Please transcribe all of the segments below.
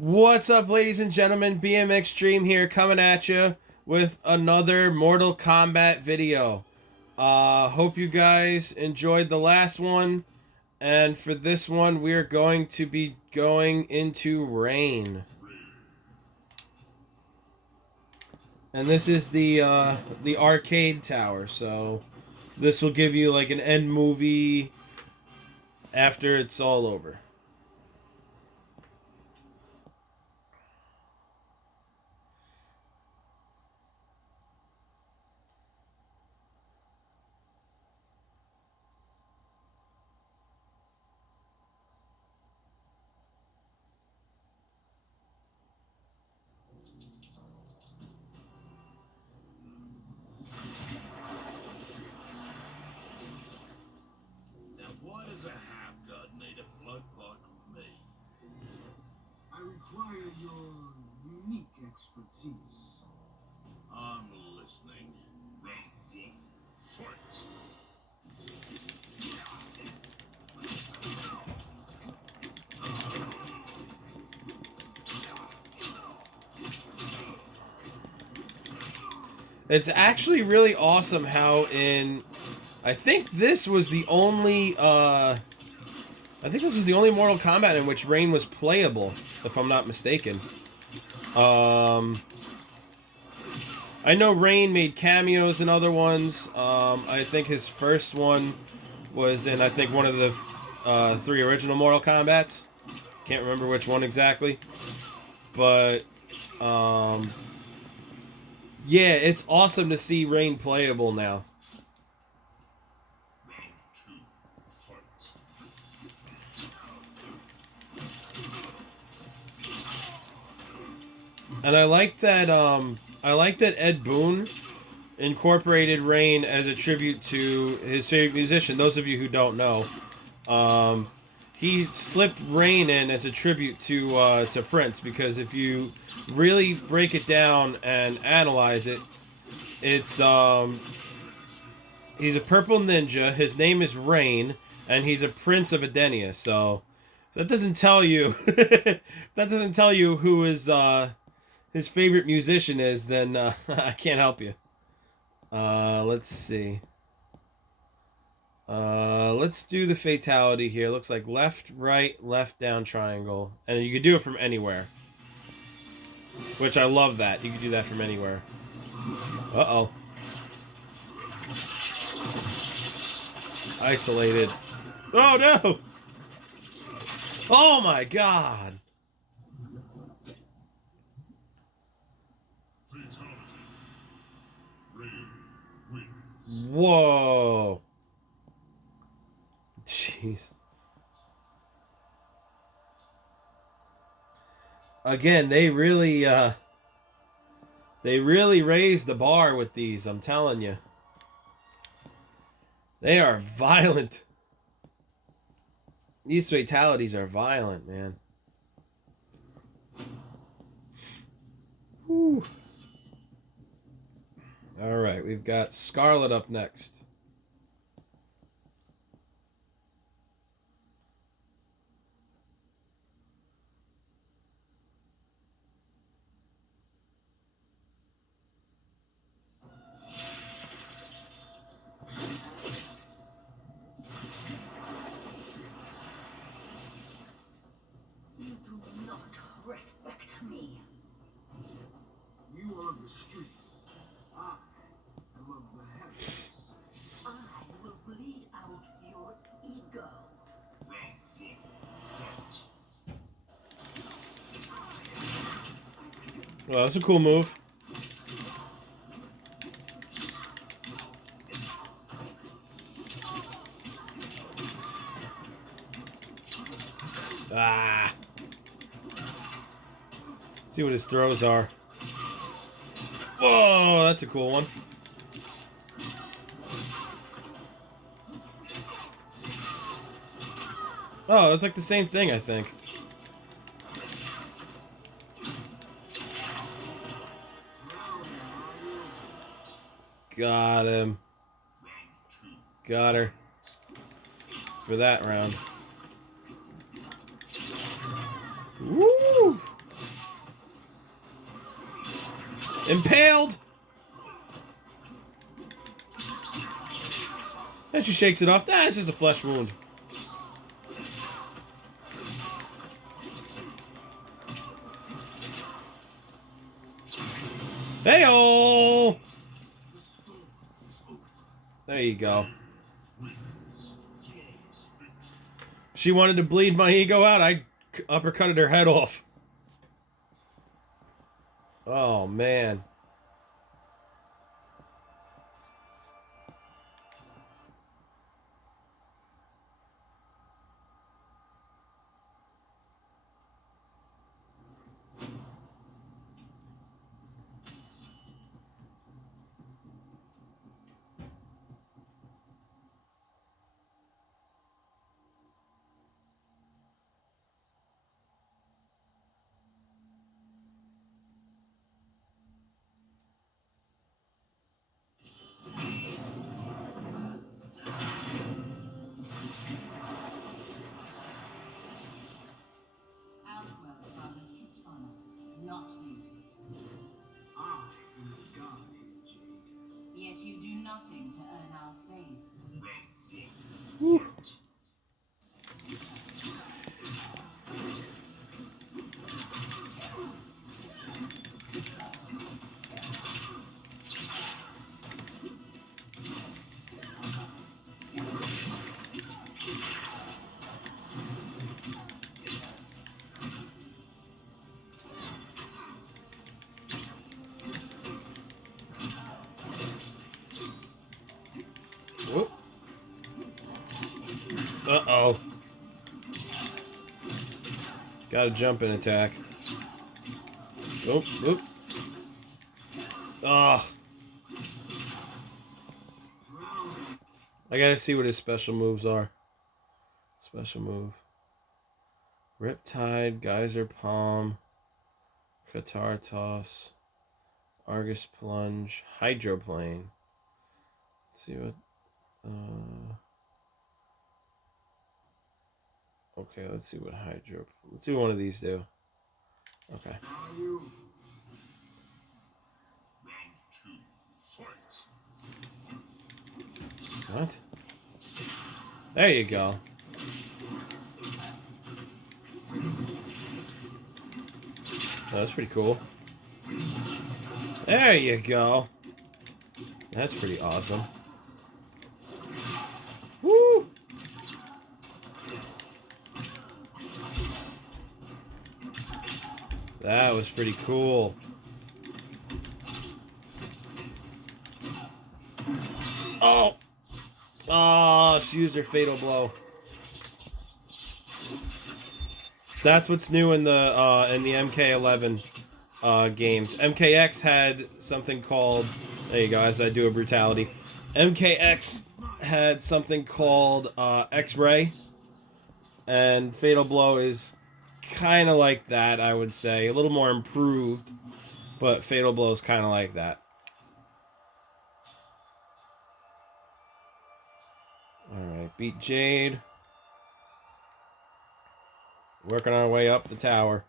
What's up, ladies and gentlemen? BMX Dream here, coming at you with another Mortal Kombat video. Hope you guys enjoyed the last one, and for this one, we're going to be going into Rain. And this is the arcade tower, so this will give you like an end movie after it's all over. Why does a half-god need a bloke like me? I require your unique expertise. I'm listening. Round one, fight! It's actually really awesome how I think this was the only Mortal Kombat in which Rain was playable, if I'm not mistaken. I know Rain made cameos in other ones. I think his first one was in, I think, one of the 3 original Mortal Kombats. Can't remember which one exactly. But yeah, it's awesome to see Rain playable now. And I like that Ed Boon incorporated Rain as a tribute to his favorite musician. Those of you who don't know, he slipped Rain in as a tribute to Prince, because if you really break it down and analyze it, it's he's a purple ninja. His name is Rain, and he's a prince of Edenia. So that doesn't tell you who is his favorite musician is, then I can't help you. Let's see. Let's do the fatality here. Looks like left, right, left, down, triangle. And you can do it from anywhere. Which I love that. You can do that from anywhere. Uh-oh. Isolated. Oh, no! Oh, my God! Whoa. Jeez. Again, they really raised the bar with these, I'm telling you. They are violent. These fatalities are violent, man. Whew. All right, we've got Scarlet up next. You do not respect me. You are the streets. I am of the heavens. I will bleed out your ego. Round one, fight! Well, that's a cool move. Ah. Let's see what his throws are. Whoa, that's a cool one. Oh, it's like the same thing, I think. Got him. Got her. For that round. Woo! Impaled! And she shakes it off. Nah, it's just a flesh wound. Hey-oh! There you go. She wanted to bleed my ego out. I uppercutted her head off. Oh, man. Outworld father's kept honor, not you. I am the Godhead, Jade. Yet you do nothing to earn our faith. Whew. Whoop. Uh-oh. Gotta jump in attack. Oop, oop. Ah. I gotta see what his special moves are. Special move. Riptide, Geyser Palm, Qatar Toss, Argus Plunge, Hydroplane. Let's see what... okay, let's see what Hydro... Let's see what one of these do. Okay. Are you? What? There you go. Oh, that's pretty cool. There you go. That's pretty awesome. Woo! That was pretty cool. Oh! Oh, she used her fatal blow. That's what's new in the MK11 games. MKX had something called... There you go, as I do a brutality. MKX had something called X-Ray. And Fatal Blow is kind of like that, I would say. A little more improved. But Fatal Blow is kind of like that. Alright, beat Jade. Working our way up the tower.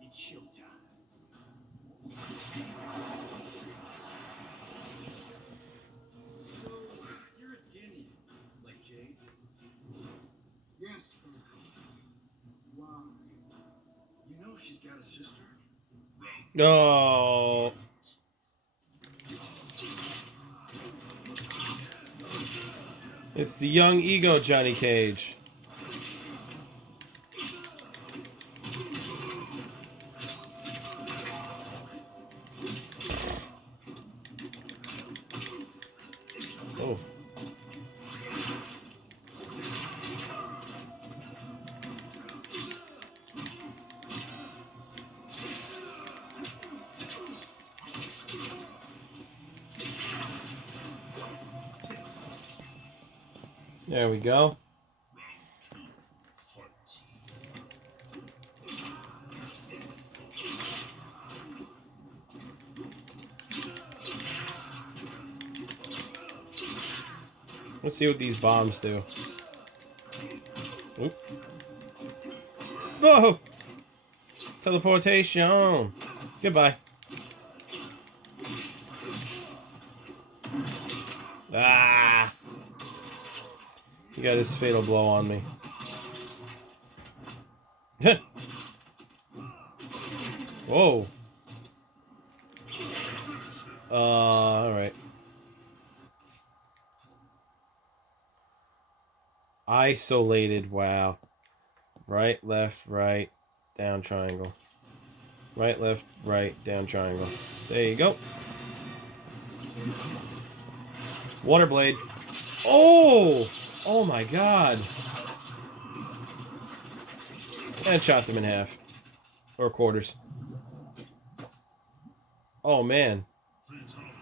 It's showtime. So, you're a Guinean, like Jade? Yes, Uncle. Why? You know she's got a sister? Oh. It's the young ego Johnny Cage. Oh. There we go. Round 2. Fight. Let's see what these bombs do. Oop. Whoa! Teleportation. Goodbye. Ah! He got his fatal blow on me. Whoa. Alright. Isolated, wow. Right, left, right, down triangle. Right, left, right, down triangle. There you go. Water blade. Oh! Oh my god. And shot them in half. Or quarters. Oh man. Fatality.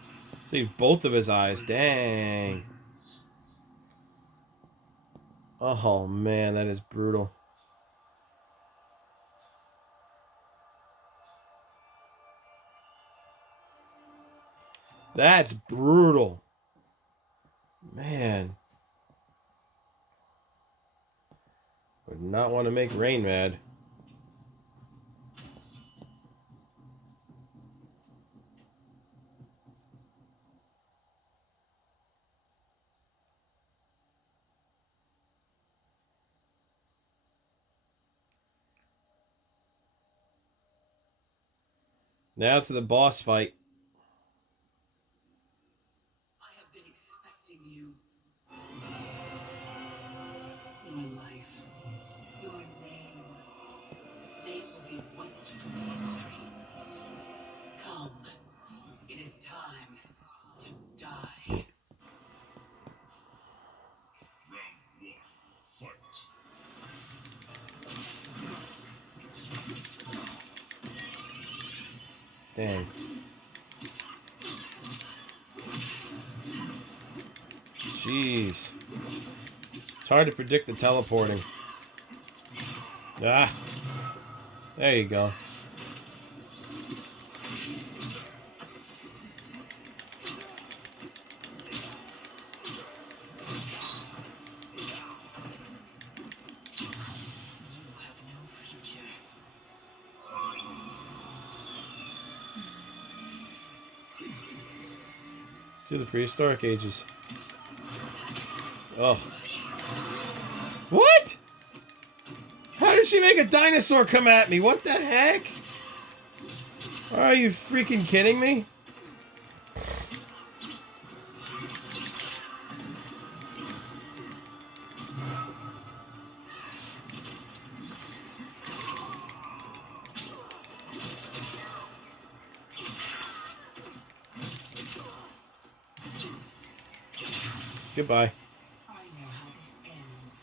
See both of his eyes. Dang. Oh man, that is brutal. That's brutal. Man. Would not want to make Rain mad. Now to the boss fight. I have been expecting you. Your life, your name, they will be wiped from history. Come, it is time to die. Round 1. Fight. Dang. Jeez. It's hard to predict the teleporting. Ah. There you go. You have no future. To the prehistoric ages. Oh. What? How did she make a dinosaur come at me? What the heck? Are you freaking kidding me? Goodbye. I know how this ends.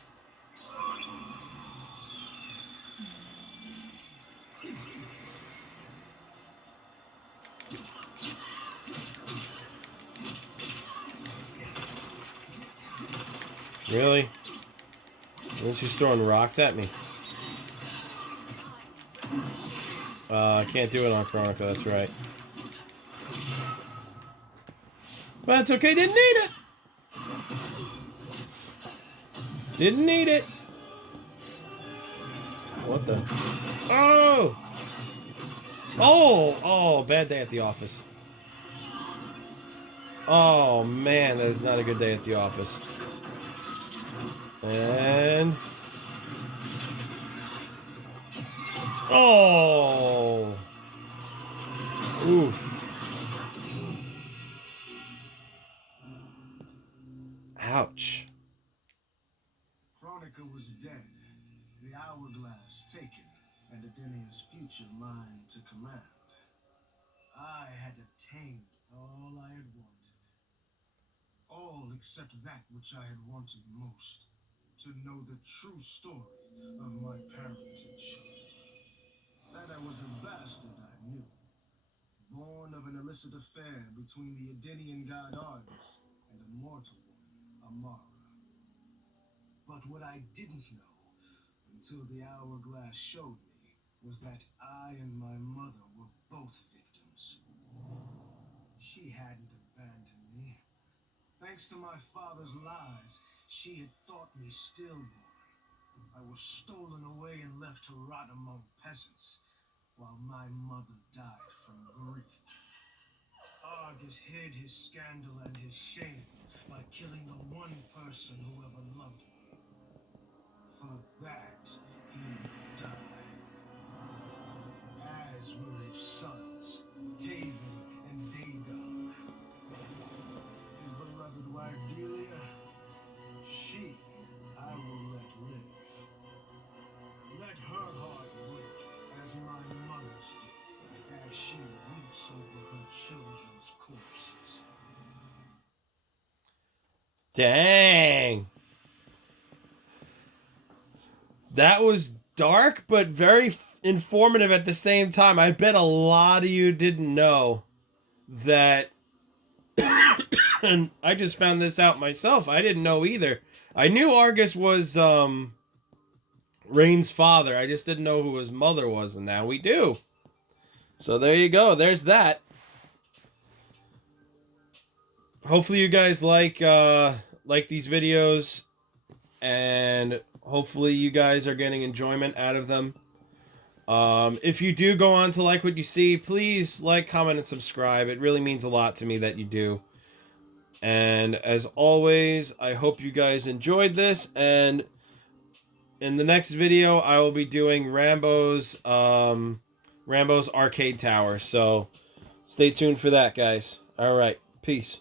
Really? And she's throwing rocks at me. I can't do it on Chronica, that's right. But it's okay, didn't need it! Didn't need it! What the? Oh! Oh! Oh, bad day at the office. Oh, man, that is not a good day at the office. And... Oh! Oof. Ouch. Chronica was dead, the hourglass taken, and Adenia's future mine to command. I had obtained all I had wanted. All except that which I had wanted most. To know the true story of my parentage. That I was a bastard I knew. Born of an illicit affair between the Edenian god Argus and a mortal woman, Amara. But what I didn't know, until the hourglass showed me, was that I and my mother were both victims. She hadn't abandoned me. Thanks to my father's lies, she had thought me stillborn. I was stolen away and left to rot among peasants, while my mother died from grief. Argus hid his scandal and his shame by killing the one person who ever loved me. For that, he will die. As will his sons, Taven and Dagon. His beloved wife Delia, she I will let live. Let her heart break as my mother's did, as she weeps over her children's corpses. Dang. That was dark, but very informative at the same time. I bet a lot of you didn't know that. And I just found this out myself. I didn't know either. I knew Argus was Rain's father. I just didn't know who his mother was, and now we do. So there you go. There's that. Hopefully you guys like these videos, and hopefully you guys are getting enjoyment out of them. If you do go on to like what you see, please like, comment, and subscribe. It really means a lot to me that you do. And as always, I hope you guys enjoyed this, and in the next video I will be doing Rambo's Arcade Tower. So stay tuned for that, guys. All right, peace.